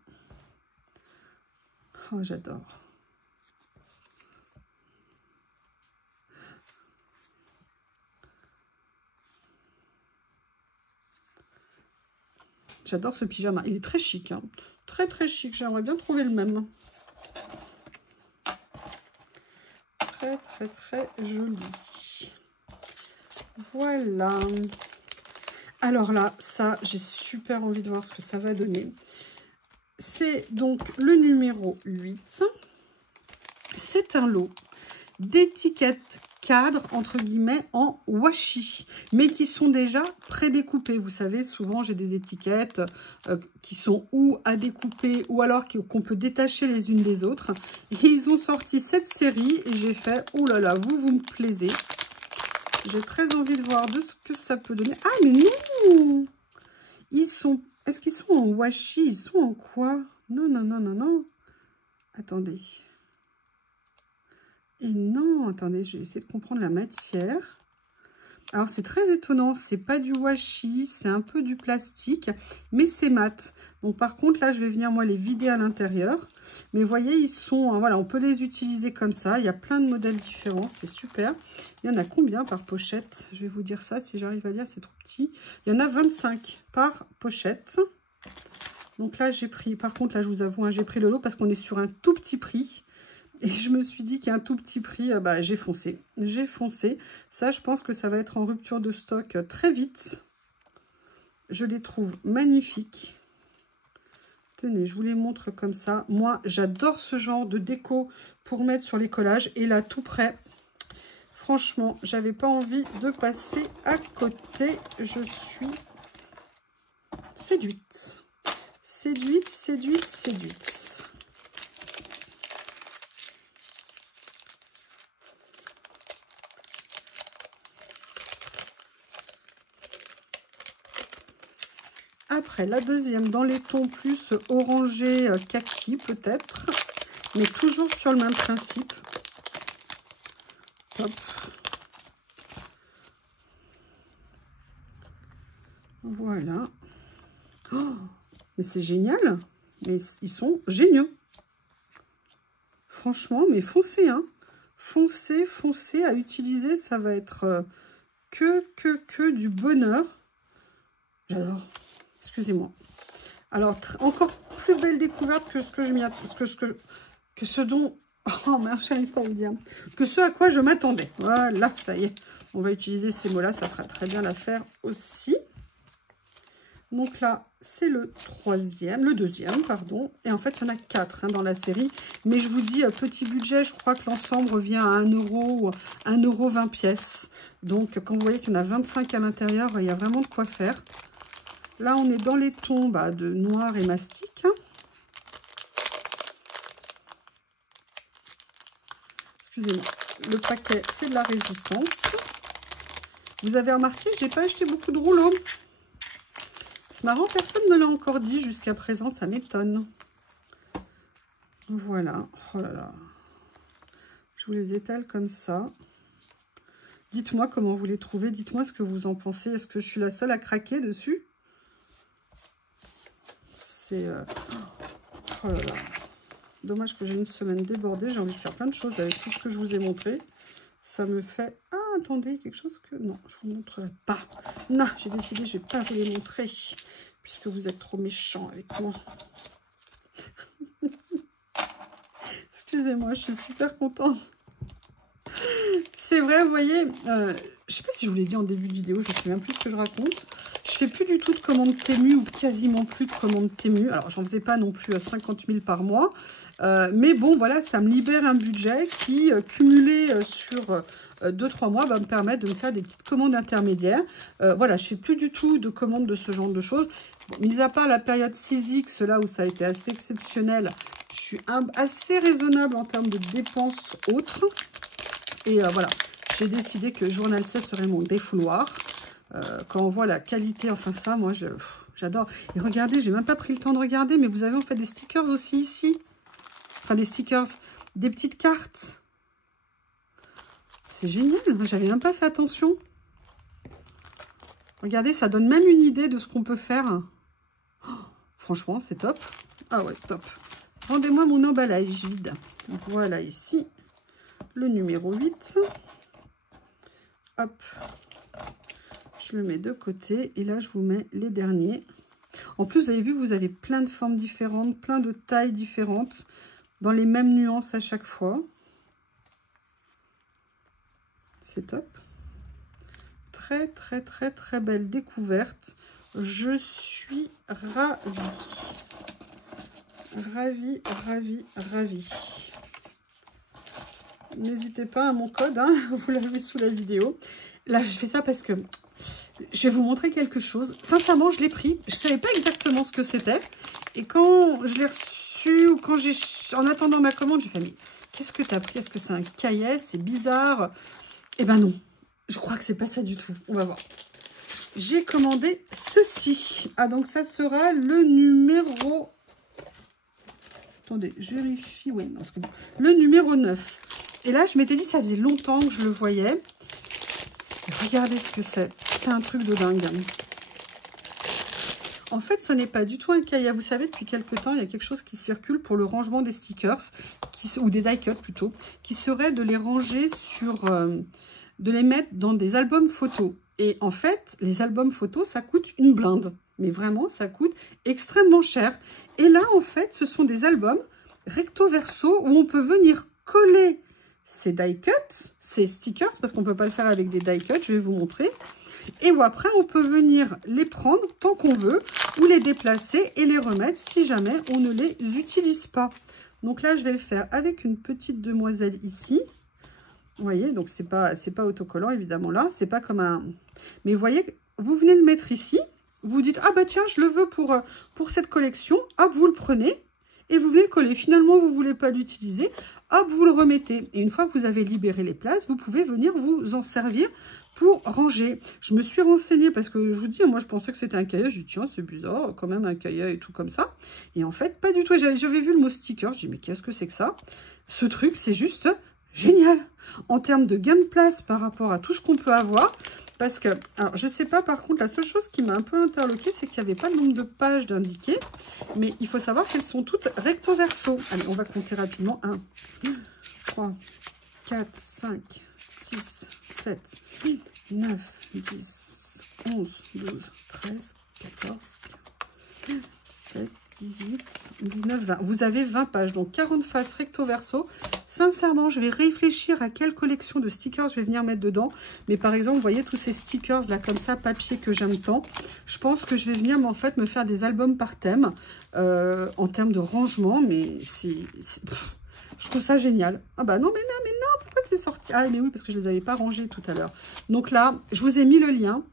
Oh, j'adore. J'adore ce pyjama. Il est très chic. Hein. Très, très chic. J'aimerais bien trouver le même. Très, très, très joli. Voilà. Alors là, ça, j'ai super envie de voir ce que ça va donner. C'est donc le numéro 8. C'est un lot d'étiquettes cadres, entre guillemets, en washi, mais qui sont déjà prédécoupées. Vous savez, souvent, j'ai des étiquettes qui sont ou à découper, ou alors qu'on peut détacher les unes des autres. Et ils ont sorti cette série, et j'ai fait, oh là là, vous me plaisez. J'ai très envie de voir de ce que ça peut donner. Ah, mais non! Ils sont... Est-ce qu'ils sont en washi? Ils sont en quoi? Non, non, non, non, non. Attendez. Et non, attendez, je vais essayer de comprendre la matière. Alors, c'est très étonnant. C'est pas du washi, c'est un peu du plastique, mais c'est mat. Donc, par contre, là, je vais venir, moi, les vider à l'intérieur. Mais vous voyez, ils sont... voilà, on peut les utiliser comme ça. Il y a plein de modèles différents. C'est super. Il y en a combien par pochette? Je vais vous dire ça. Si j'arrive à lire, c'est trop petit. Il y en a 25 par pochette. Donc là, j'ai pris... Par contre, là, je vous avoue, hein, j'ai pris le lot parce qu'on est sur un tout petit prix. Et je me suis dit qu'il y a un tout petit prix, bah, j'ai foncé. J'ai foncé. Ça, je pense que ça va être en rupture de stock très vite. Je les trouve magnifiques. Tenez, je vous les montre comme ça. Moi, j'adore ce genre de déco pour mettre sur les collages. Et là, tout près, franchement, j'avais pas envie de passer à côté. Je suis séduite. Séduite, séduite, séduite. Après, la deuxième dans les tons plus orangé, kaki peut-être, mais toujours sur le même principe. Hop. Voilà. Oh, mais c'est génial. Mais ils sont géniaux. Franchement, mais foncez, hein. Foncez, foncez à utiliser. Ça va être que du bonheur. J'adore. Excusez-moi. Alors, encore plus belle découverte que ce que je m'y que ce dont... Oh merde, je n'arrive pas à le dire. Que ce à quoi je m'attendais. Voilà, ça y est. On va utiliser ces mots-là. Ça fera très bien l'affaire aussi. Donc là, c'est le deuxième, pardon. Et en fait, il y en a 4 hein, dans la série. Mais je vous dis, petit budget, je crois que l'ensemble revient à 1 € ou 1,20 €. Donc, quand vous voyez qu'il y en a 25 à l'intérieur, il y a vraiment de quoi faire. Là, on est dans les tons de noir et mastic. Excusez-moi. Le paquet, c'est de la résistance. Vous avez remarqué, je n'ai pas acheté beaucoup de rouleaux. C'est marrant, personne ne me l'a encore dit jusqu'à présent. Ça m'étonne. Voilà. Oh là là. Je vous les étale comme ça. Dites-moi comment vous les trouvez. Dites-moi ce que vous en pensez. Est-ce que je suis la seule à craquer dessus? C'est... Oh là là. Dommage que j'ai une semaine débordée. J'ai envie de faire plein de choses avec tout ce que je vous ai montré. Ça me fait... Ah, attendez, quelque chose que... Non, je ne vous montrerai pas. Non, j'ai décidé, je ne vais pas vous les montrer. Puisque vous êtes trop méchants avec moi. Excusez-moi, je suis super contente. C'est vrai, vous voyez... je ne sais pas si je vous l'ai dit en début de vidéo. Je ne sais même plus ce que je raconte. Je fais plus du tout de commandes Temu ou quasiment plus de commandes Temu. Alors, j'en faisais pas non plus à 50 000 par mois. Mais bon, voilà, ça me libère un budget qui, cumulé sur 2-3 mois, va me permettre de me faire des petites commandes intermédiaires. Voilà, je fais plus du tout de commandes de ce genre de choses. Bon, mis à part la période 6X, là où ça a été assez exceptionnel, je suis assez raisonnable en termes de dépenses autres. Et voilà, j'ai décidé que Journal 16 serait mon défouloir. Quand on voit la qualité, enfin ça, moi, j'adore. Et regardez, j'ai même pas pris le temps de regarder, mais vous avez en fait des stickers aussi ici. Enfin, des stickers, des petites cartes. C'est génial, j'avais même pas fait attention. Regardez, ça donne même une idée de ce qu'on peut faire. Oh, franchement, c'est top. Ah ouais, top. Rendez-moi mon emballage vide. Voilà ici, le numéro 8. Hop. Je le mets de côté et là je vous mets les derniers. En plus, vous avez vu, vous avez plein de formes différentes, plein de tailles différentes, dans les mêmes nuances à chaque fois. C'est top. Très très très très belle découverte. Je suis ravie. Ravie, ravie, ravie. N'hésitez pas à mon code, hein, vous l'avez sous la vidéo. Là, je fais ça parce que je vais vous montrer quelque chose. Sincèrement, je l'ai pris. Je ne savais pas exactement ce que c'était. Et quand je l'ai reçu, ou quand j'ai... En attendant ma commande, j'ai fait, mais qu'est-ce que tu as pris? Est-ce que c'est un cahier? C'est bizarre. Eh ben non. Je crois que c'est pas ça du tout. On va voir. J'ai commandé ceci. Ah, donc ça sera le numéro... Attendez, je vérifie. Oui, non, c'est bon. Le numéro 9. Et là, je m'étais dit, ça faisait longtemps que je le voyais. Regardez ce que c'est. C'est un truc de dingue. En fait, ce n'est pas du tout un cahier. Vous savez, depuis quelques temps, il y a quelque chose qui circule pour le rangement des stickers, ou des die cuts plutôt, qui serait de les ranger sur... de les mettre dans des albums photos. Et en fait, les albums photos, ça coûte une blinde. Mais vraiment, ça coûte extrêmement cher. Et là, en fait, ce sont des albums recto verso où on peut venir coller ces die cuts, ces stickers, parce qu'on ne peut pas le faire avec des die cuts, je vais vous montrer. Et où après, on peut venir les prendre tant qu'on veut, ou les déplacer et les remettre si jamais on ne les utilise pas. Donc là, je vais le faire avec une petite demoiselle ici. Vous voyez, donc c'est pas autocollant, évidemment, là. C'est pas comme un... Mais vous voyez, vous venez le mettre ici. Vous dites, ah bah tiens, je le veux pour cette collection. Hop, vous le prenez et vous venez le coller. Finalement, vous ne voulez pas l'utiliser. Hop, vous le remettez. Et une fois que vous avez libéré les places, vous pouvez venir vous en servir pour ranger. Je me suis renseignée parce que je vous dis, moi je pensais que c'était un cahier. Je dis, tiens, c'est bizarre, quand même un cahier et tout comme ça. Et en fait, pas du tout. J'avais vu le mot sticker. Je dis, mais qu'est-ce que c'est que ça? Ce truc, c'est juste génial. En termes de gain de place par rapport à tout ce qu'on peut avoir. Parce que, alors je sais pas, par contre, la seule chose qui m'a un peu interloquée, c'est qu'il n'y avait pas le nombre de pages d'indiquer. Mais il faut savoir qu'elles sont toutes recto verso. Allez, on va compter rapidement. 1, 3, 4, 5, 6, 7, 8, 9, 10, 11, 12, 13, 14, 15, 17, 18, 19, 20. Vous avez 20 pages, donc 40 faces recto verso. Sincèrement, je vais réfléchir à quelle collection de stickers je vais venir mettre dedans. Mais par exemple, vous voyez tous ces stickers là comme ça, papier que j'aime tant. Je pense que je vais venir en fait me faire des albums par thème en termes de rangement. Mais je trouve ça génial. Ah bah non, mais non, pourquoi t'es sorti? Ah mais oui, parce que je les avais pas rangés tout à l'heure. Donc là, je vous ai mis le lien.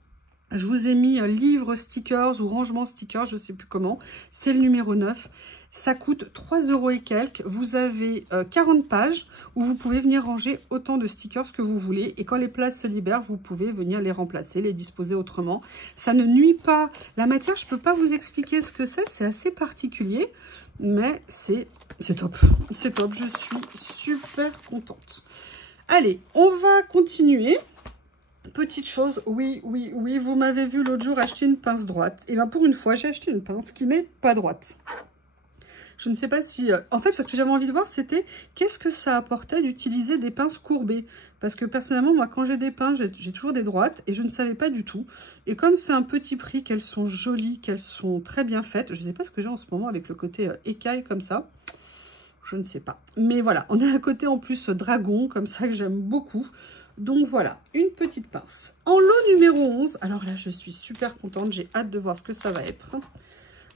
Je vous ai mis livre stickers ou rangement stickers, je ne sais plus comment. C'est le numéro 9. Ça coûte 3 € et quelques. Vous avez 40 pages où vous pouvez venir ranger autant de stickers que vous voulez. Et quand les places se libèrent, vous pouvez venir les remplacer, les disposer autrement. Ça ne nuit pas. La matière, je ne peux pas vous expliquer ce que c'est. C'est assez particulier. Mais c'est top. C'est top. Je suis super contente. Allez, on va continuer. Petite chose, oui, vous m'avez vu l'autre jour acheter une pince droite. Et bien pour une fois, j'ai acheté une pince qui n'est pas droite. Je ne sais pas si... En fait, ce que j'avais envie de voir, c'était qu'est-ce que ça apportait d'utiliser des pinces courbées. Parce que personnellement, moi, quand j'ai des pinces, j'ai toujours des droites et je ne savais pas du tout. Et comme c'est un petit prix, qu'elles sont jolies, qu'elles sont très bien faites, je ne sais pas ce que j'ai en ce moment avec le côté écaille comme ça. Je ne sais pas. Mais voilà, on a un côté en plus dragon, comme ça, que j'aime beaucoup. Donc voilà, une petite pince. En lot numéro 11, alors là je suis super contente, j'ai hâte de voir ce que ça va être.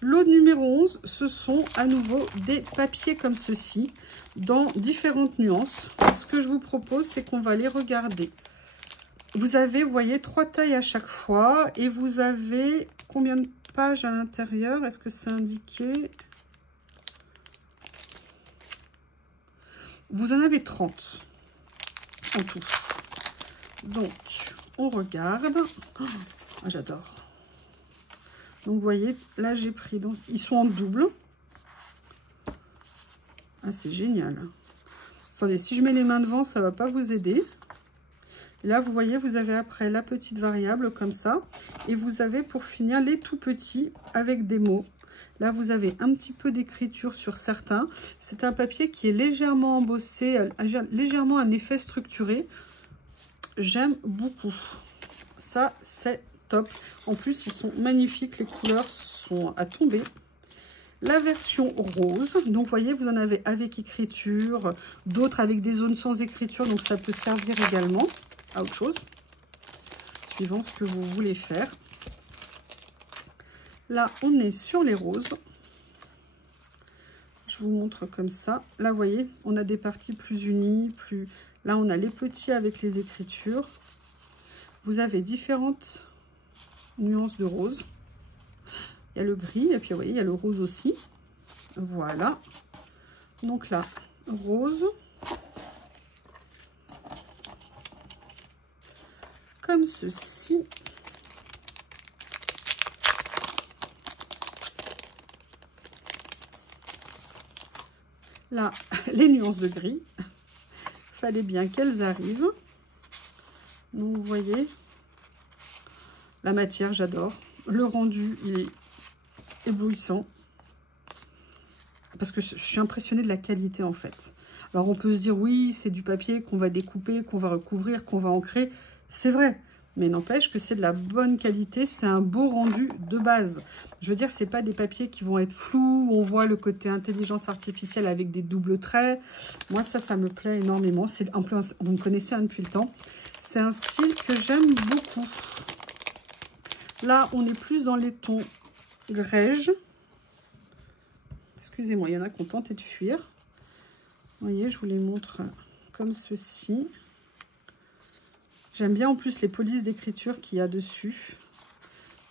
Lot numéro 11, ce sont à nouveau des papiers comme ceci, dans différentes nuances. Ce que je vous propose, c'est qu'on va les regarder. Vous avez, vous voyez, 3 tailles à chaque fois, et vous avez combien de pages à l'intérieur? Est-ce que c'est indiqué? Vous en avez 30 en tout. Donc, on regarde. Oh, j'adore. Donc, vous voyez, là, j'ai pris... Donc, ils sont en double. Ah, c'est génial. Attendez, si je mets les mains devant, ça ne va pas vous aider. Et là, vous voyez, vous avez après la petite variable comme ça. Et vous avez, pour finir, les tout petits avec des mots. Là, vous avez un petit peu d'écriture sur certains. C'est un papier qui est légèrement embossé, légèrement un effet structuré. J'aime beaucoup. Ça, c'est top. En plus, ils sont magnifiques. Les couleurs sont à tomber. La version rose. Donc, vous voyez, vous en avez avec écriture. D'autres avec des zones sans écriture. Donc, ça peut servir également à autre chose. Suivant ce que vous voulez faire. Là, on est sur les roses. Je vous montre comme ça. Là, vous voyez, on a des parties plus unies, plus... Là, on a les petits avec les écritures. Vous avez différentes nuances de rose. Il y a le gris, et puis vous voyez, il y a le rose aussi. Voilà. Donc là, rose. Comme ceci. Là, les nuances de gris. Fallait bien qu'elles arrivent. Donc, vous voyez, La matière, j'adore. Le rendu, il est éblouissant. Parce que je suis impressionnée de la qualité, en fait. Alors, on peut se dire, oui, c'est du papier qu'on va découper, qu'on va recouvrir, qu'on va ancrer. C'est vrai. Mais n'empêche que c'est de la bonne qualité. C'est un beau rendu de base. Je veux dire, c'est pas des papiers qui vont être flous. Où on voit le côté intelligence artificielle avec des doubles traits. Moi, ça me plaît énormément. En plus, on me connaissait depuis le temps. C'est un style que j'aime beaucoup. Là, on est plus dans les tons grège. Excusez-moi, il y en a qui ont tenté de fuir. Vous voyez, je vous les montre comme ceci. J'aime bien en plus les polices d'écriture qu'il y a dessus.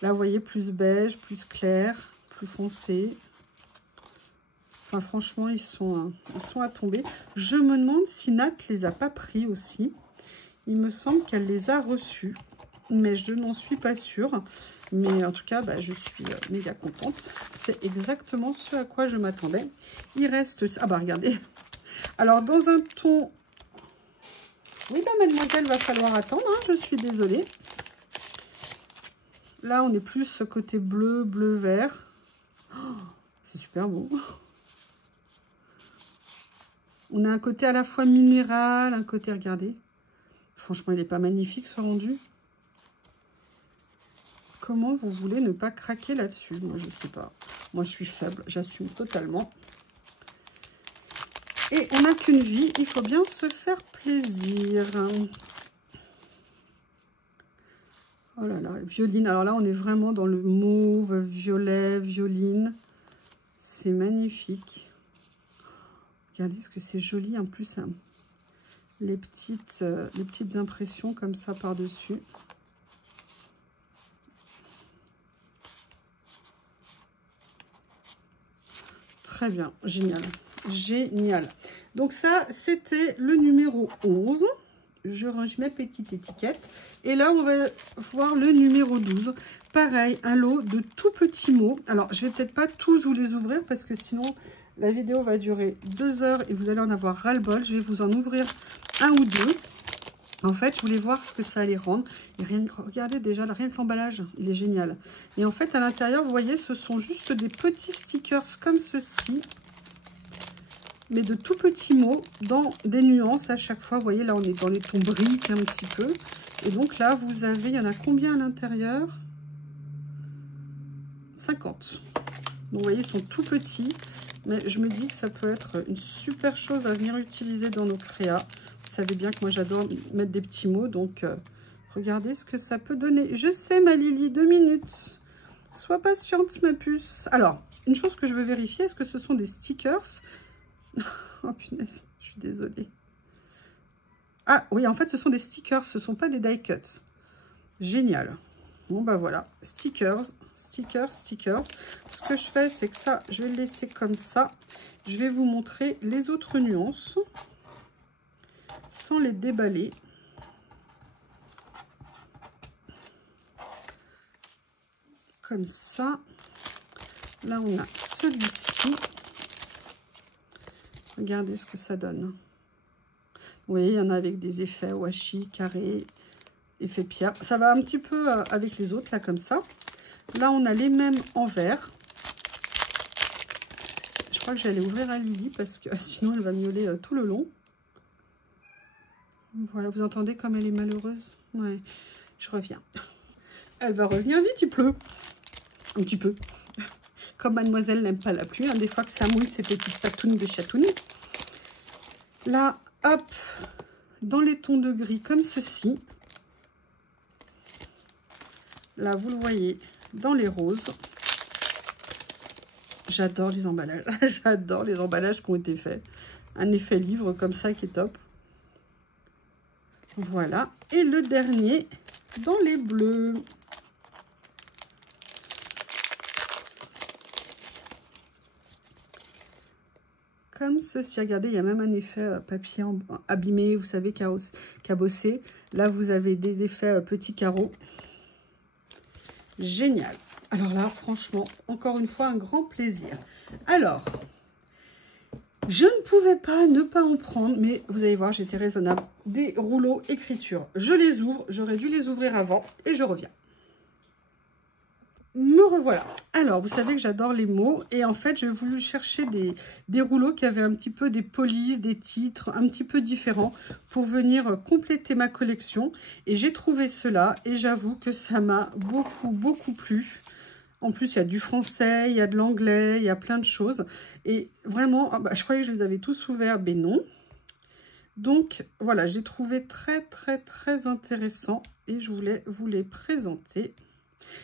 Là, vous voyez, plus beige, plus clair, plus foncé. Enfin, franchement, ils sont à tomber. Je me demande si Nat les a pas pris aussi. Il me semble qu'elle les a reçus, mais je n'en suis pas sûre. Mais en tout cas, bah, je suis méga contente. C'est exactement ce à quoi je m'attendais. Il reste... Ah bah, regardez. Alors, dans un ton... Oui, bah, mademoiselle, va falloir attendre. Hein, je suis désolée. Là, on est plus ce côté bleu, bleu-vert. Oh, c'est super beau. On a un côté à la fois minéral, un côté... Regardez. Franchement, il n'est pas magnifique, ce rendu. Comment vous voulez ne pas craquer là-dessus? Moi, je ne sais pas. Moi, je suis faible. J'assume totalement. Et on n'a qu'une vie. Il faut bien se faire plaisir. Oh là là, violine. Alors là, on est vraiment dans le mauve, violet, violine. C'est magnifique. Regardez ce que c'est joli. En plus, hein, les petites impressions comme ça par-dessus. Très bien, génial, génial. Donc ça, c'était le numéro 11. Je range mes petites étiquettes. Et là, on va voir le numéro 12. Pareil, un lot de tout petits mots. Alors, je vais peut-être pas tous vous les ouvrir parce que sinon, la vidéo va durer 2 heures et vous allez en avoir ras-le-bol. Je vais vous en ouvrir un ou deux. En fait, je voulais voir ce que ça allait rendre. Et regardez déjà, rien que l'emballage, il est génial. Et en fait, à l'intérieur, vous voyez, ce sont juste des petits stickers comme ceci. Mais de tout petits mots dans des nuances à chaque fois. Vous voyez, là, on est dans les tons briques un petit peu. Et donc là, vous avez, il y en a combien à l'intérieur? 50. Donc, vous voyez, ils sont tout petits. Mais je me dis que ça peut être une super chose à venir utiliser dans nos créas. Vous savez bien que moi, j'adore mettre des petits mots. Donc, regardez ce que ça peut donner. Je sais, ma Lily, 2 minutes. Sois patiente, ma puce. Alors, une chose que je veux vérifier, est-ce que ce sont des stickers? Oh, punaise, je suis désolée. Ah, oui, en fait, ce sont des stickers. Ce ne sont pas des die cuts. Génial. Bon, bah voilà. Stickers, stickers, stickers. Ce que je fais, c'est que ça, je vais le laisser comme ça. Je vais vous montrer les autres nuances sans les déballer. Comme ça. Là, on a celui-ci. Regardez ce que ça donne. Oui, il y en a avec des effets washi, carré, effet pierre. Ça va un petit peu avec les autres, là, comme ça. Là, on a les mêmes en vert. Je crois que j'allais ouvrir à Lily parce que sinon, elle va miauler tout le long. Voilà, vous entendez comme elle est malheureuse? Ouais, je reviens. Elle va revenir vite, il pleut. Un petit peu. Comme mademoiselle n'aime pas la pluie, hein, des fois que ça mouille ses petites patounes de chatounes. Là, hop, dans les tons de gris comme ceci. Là, vous le voyez, dans les roses. J'adore les emballages. J'adore les emballages qui ont été faits. Un effet livre comme ça qui est top. Voilà. Et le dernier, dans les bleus. Comme ceci. Regardez, il y a même un effet papier abîmé, vous savez, cabossé. Là, vous avez des effets petits carreaux. Génial. Alors là, franchement, encore une fois, un grand plaisir. Alors, je ne pouvais pas ne pas en prendre, mais vous allez voir, j'étais raisonnable. Des rouleaux écriture. Je les ouvre. J'aurais dû les ouvrir avant et je reviens. Me revoilà. Alors, vous savez que j'adore les mots. Et en fait, j'ai voulu chercher des rouleaux qui avaient un petit peu des polices, des titres un petit peu différents pour venir compléter ma collection. Et j'ai trouvé cela. Et j'avoue que ça m'a beaucoup plu. En plus, il y a du français, il y a de l'anglais, il y a plein de choses. Et vraiment, je croyais que je les avais tous ouverts, mais non. Donc, voilà, j'ai trouvé très intéressant. Et je voulais vous les présenter.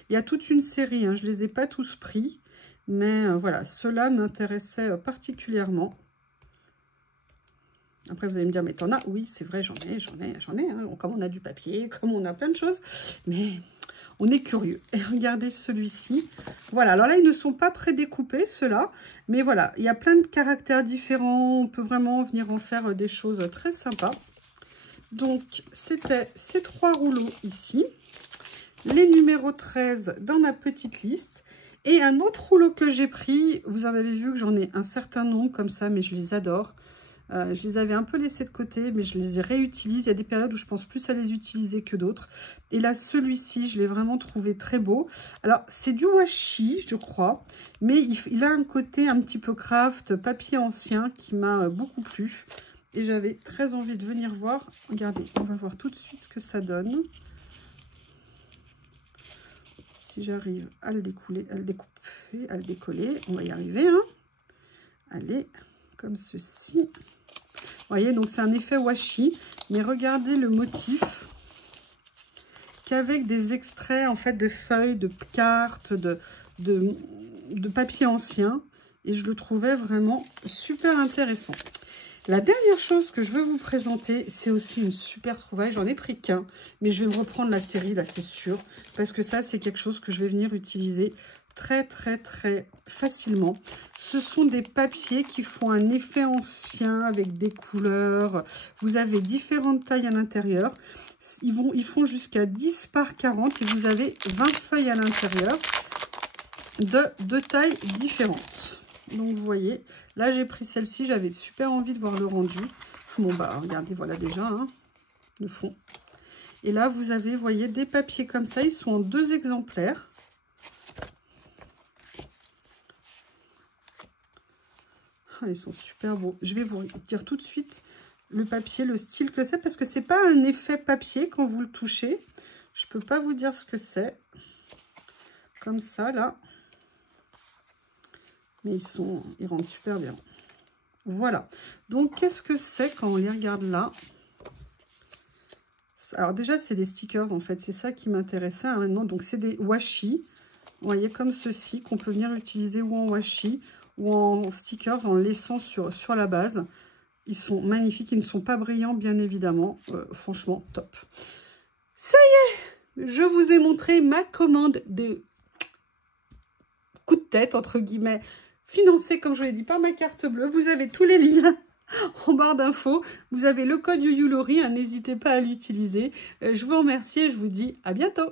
Il y a toute une série, hein, je ne les ai pas tous pris, mais voilà, ceux-là m'intéressaient particulièrement. Après, vous allez me dire, mais t'en as? Oui, c'est vrai, j'en ai, hein, comme on a du papier, comme on a plein de choses, mais on est curieux. Et regardez celui-ci. Voilà, alors là, ils ne sont pas prédécoupés, ceux-là, mais voilà, il y a plein de caractères différents, on peut vraiment venir en faire des choses très sympas. Donc, c'était ces 3 rouleaux ici. Les numéros 13 dans ma petite liste. Et un autre rouleau que j'ai pris, vous en avez vu que j'en ai un certain nombre comme ça, mais je les adore. Je les avais un peu laissés de côté, mais je les réutilise. Il y a des périodes où je pense plus à les utiliser que d'autres. Et là, celui-ci, je l'ai vraiment trouvé très beau. Alors, c'est du washi, je crois, mais il a un côté un petit peu craft, papier ancien, qui m'a beaucoup plu. Et j'avais très envie de venir voir. Regardez, on va voir tout de suite ce que ça donne. Si j'arrive à le découler, à le découper, à le décoller, on va y arriver. Hein. Allez, comme ceci. Vous voyez, donc c'est un effet washi. Mais regardez le motif qu'avec des extraits en fait de feuilles, de cartes, de papier ancien. Et je le trouvais vraiment super intéressant. La dernière chose que je veux vous présenter, c'est aussi une super trouvaille. J'en ai pris qu'un, mais je vais me reprendre la série, là, c'est sûr. Parce que ça, c'est quelque chose que je vais venir utiliser très facilement. Ce sont des papiers qui font un effet ancien avec des couleurs. Vous avez différentes tailles à l'intérieur. Ils font jusqu'à 10 par 40 et vous avez 20 feuilles à l'intérieur de tailles différentes. Donc, vous voyez, là, j'ai pris celle-ci. J'avais super envie de voir le rendu. Bon, bah, regardez, voilà déjà, hein, le fond. Et là, vous avez, vous voyez, des papiers comme ça. Ils sont en 2 exemplaires. Ah, ils sont super beaux. Je vais vous dire tout de suite le papier, le style que c'est. Parce que c'est pas un effet papier quand vous le touchez. Je peux pas vous dire ce que c'est. Comme ça, là. Mais ils rendent super bien. Voilà. Donc, qu'est-ce que c'est quand on les regarde là? Alors, déjà, c'est des stickers, en fait. C'est ça qui m'intéressait hein, maintenant. Donc, c'est des washi. Vous voyez, comme ceci, qu'on peut venir utiliser ou en washi ou en stickers en laissant sur la base. Ils sont magnifiques. Ils ne sont pas brillants, bien évidemment. Franchement, top. Ça y est! Je vous ai montré ma commande de coup de tête, entre guillemets, financé, comme je vous l'ai dit, par ma carte bleue. Vous avez tous les liens en barre d'infos. Vous avez le code YuYuLaurie, hein, n'hésitez pas à l'utiliser. Je vous remercie et je vous dis à bientôt.